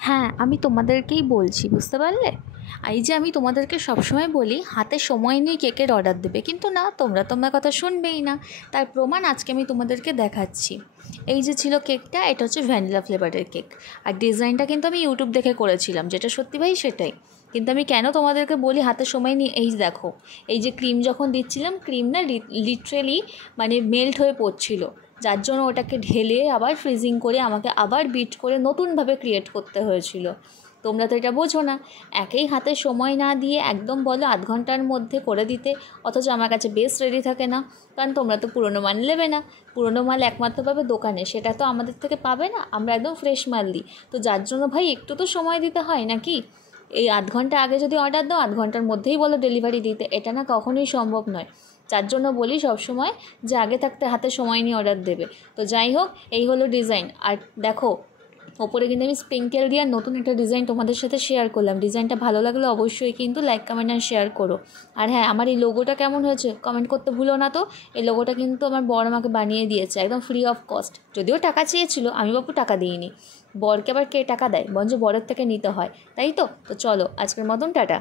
হ্যাঁ, আমি তোমাদেরকেই বলছি, বুঝতে পারলে? এই যে আমি তোমাদেরকে সবসময় বলি হাতে সময় নিয়ে কেকের অর্ডার দেবে, কিন্তু না, তোমার কথা শুনবেই না। তার প্রমাণ আজকে আমি তোমাদেরকে দেখাচ্ছি। এই যে ছিল কেকটা, এটা হচ্ছে ভ্যানিলা ফ্লেভারের কেক। আর ডিজাইনটা কিন্তু আমি ইউটিউব দেখে করেছিলাম, যেটা সত্যি ভাই সেটাই। কিন্তু আমি কেন তোমাদেরকে বলি হাতে সময় নিয়ে, এই দেখো, এই যে ক্রিম যখন দিচ্ছিলাম, ক্রিম না লিটারেলি মানে মেল্ট হয়ে পড়ছিল, যার জন্য ওটাকে ঢেলে আবার ফ্রিজিং করে আমাকে আবার বিট করে নতুনভাবে ক্রিয়েট করতে হয়েছিল। তোমরা তো এটা বোঝো না, একেই হাতে সময় না দিয়ে একদম বলো আধ ঘন্টার মধ্যে করে দিতে, অথচ আমার কাছে বেস্ট রেডি থাকে না। কারণ তোমরা তো পুরনো মাল নেবে না, পুরনো মাল একমাত্র পাবে দোকানে, সেটা তো আমাদের থেকে পাবে না, আমরা একদম ফ্রেশ মাল দিই। তো যার জন্য ভাই একটু তো সময় দিতে হয় নাকি? এই আধ ঘন্টা আগে যদি অর্ডার দাও, আধ ঘন্টার মধ্যেই বলো ডেলিভারি দিতে, এটা না কখনোই সম্ভব নয়। যার জন্য বলি সবসময় যে আগে থাকতে হাতে সময় নিয়ে অর্ডার দেবে। তো যাই হোক, এই হলো ডিজাইন। আর দেখো, ওপরে কিন্তু আমি স্প্রিঙ্কেল দিয়ে নতুন একটা ডিজাইন তোমাদের সাথে শেয়ার করলাম। ডিজাইনটা ভালো লাগলে অবশ্যই কিন্তু লাইক, কমেন্ট আর শেয়ার করো। আর হ্যাঁ, আমার এই লোগোটা কেমন হয়েছে কমেন্ট করতে ভুলো না তো। এই লোগোটা কিন্তু আমার বর আমাকে বানিয়ে দিয়েছে একদম ফ্রি অফ কস্ট। যদিও টাকা চেয়েছিল, আমি বাপু টাকা দিইনি। বরকে আবার কে টাকা দেয়? বরঞ্চ বরের থেকে নিতে হয়, তাই তো। তো চলো, আজকের মতন টাটা।